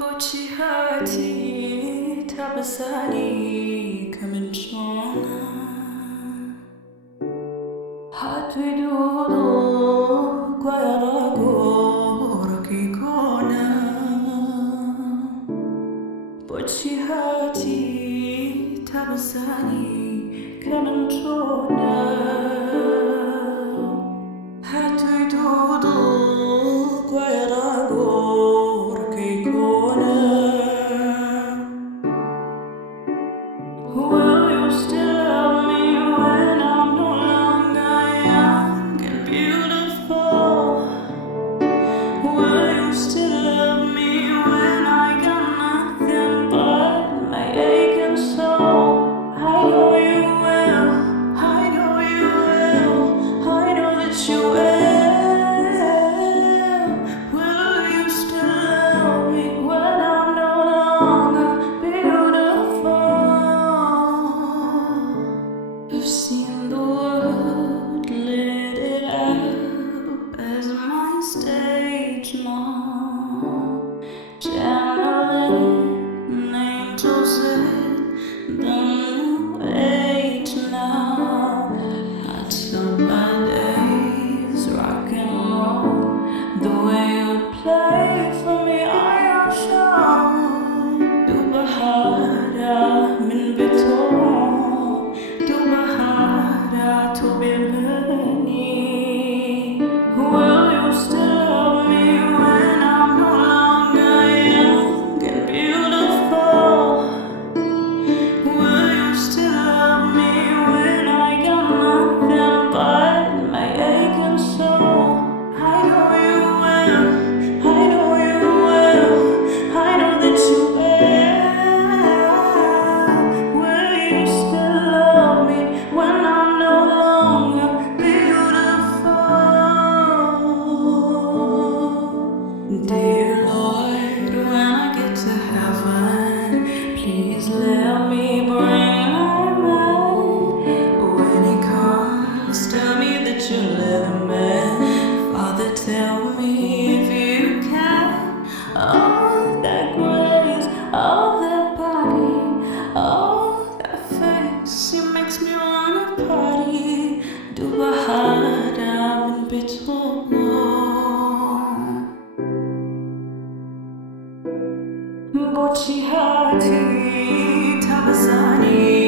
بۆچی هاتی تا بزانی کە من چۆنە هاتووی دوو گوایە ڕاگۆڕەکەی کۆنە بۆچی هاتی تا بزانی کە من چۆنە هاتووی دوو گوایە ڕاگۆڕەکەی کۆنە Will you still love me when I'm no longer young and beautiful? Will you still love me when I got nothing but my aching soul? I know you will, I know you will, I know that you will. Will you still love me when I'm no longer beautiful? I've seen the world lit it up as my stage now. Channeling angels in the new age now. I'd stop my days rock and roll the way you play for me. I am sure du bahara min beton du bahara to be many. Will you still love me when I'm no longer young and beautiful? Will you still love me when I got nothing but my aching soul? I know you will, I know you will, I know that you will. Will you still love me when I'm no longer beautiful? Dear Lord, when I get to heaven, please let me bring my man. When he comes, tell me that you let him in. Father, tell me if you can. All that grace, all that body, all that face, it makes me wanna party. Du bahara min beton. بۆچی هاتی تا بزانی